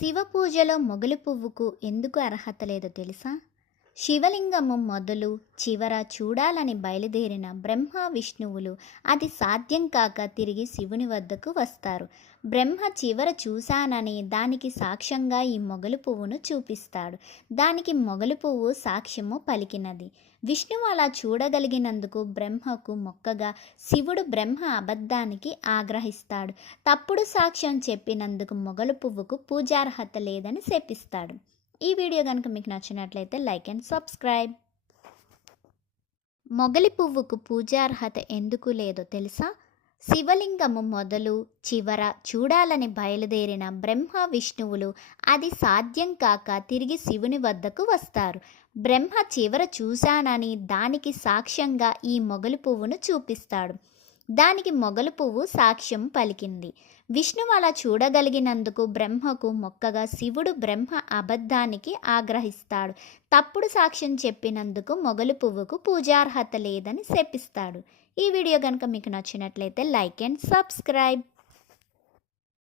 శివ పూజలో మొగలి పువ్వుకు ఎందుకు అర్హత లేదో తెలుసా? శివలింగము మొదలు చివర చూడాలని బయలుదేరిన బ్రహ్మ విష్ణువులు అది సాధ్యం కాక తిరిగి శివుని వద్దకు వస్తారు. బ్రహ్మ చివర చూశానని దానికి సాక్ష్యంగా ఈ మొగలు పువ్వును చూపిస్తాడు. దానికి మొగలు పువ్వు సాక్ష్యము పలికినది. విష్ణువు అలా చూడగలిగినందుకు బ్రహ్మకు మొక్కగా శివుడు బ్రహ్మ అబద్ధానికి ఆగ్రహిస్తాడు. తప్పుడు సాక్ష్యం చెప్పినందుకు మొగలు పువ్వుకు పూజార్హత లేదని శపిస్తాడు. ఈ వీడియో కనుక మీకు నచ్చినట్లయితే లైక్ అండ్ సబ్స్క్రైబ్. మొగలి పువ్వుకు పూజార్హత ఎందుకు లేదో తెలుసా? శివలింగము మొదలు చివర చూడాలని బయలుదేరిన బ్రహ్మ విష్ణువులు అది సాధ్యం కాక తిరిగి శివుని వద్దకు వస్తారు. బ్రహ్మ చివర చూశానని దానికి సాక్ష్యంగా ఈ మొగలి పువ్వును చూపిస్తాడు. దానికి మొగలు పువ్వు సాక్ష్యం పలికింది. విష్ణువు అలా చూడగలిగినందుకు బ్రహ్మకు మొక్కగా శివుడు బ్రహ్మ అబద్ధానికి ఆగ్రహిస్తాడు. తప్పుడు సాక్ష్యం చెప్పినందుకు మొగలు పువ్వుకు పూజార్హత లేదని శపిస్తాడు. ఈ వీడియో కనుక మీకు నచ్చినట్లయితే లైక్ అండ్ సబ్స్క్రైబ్.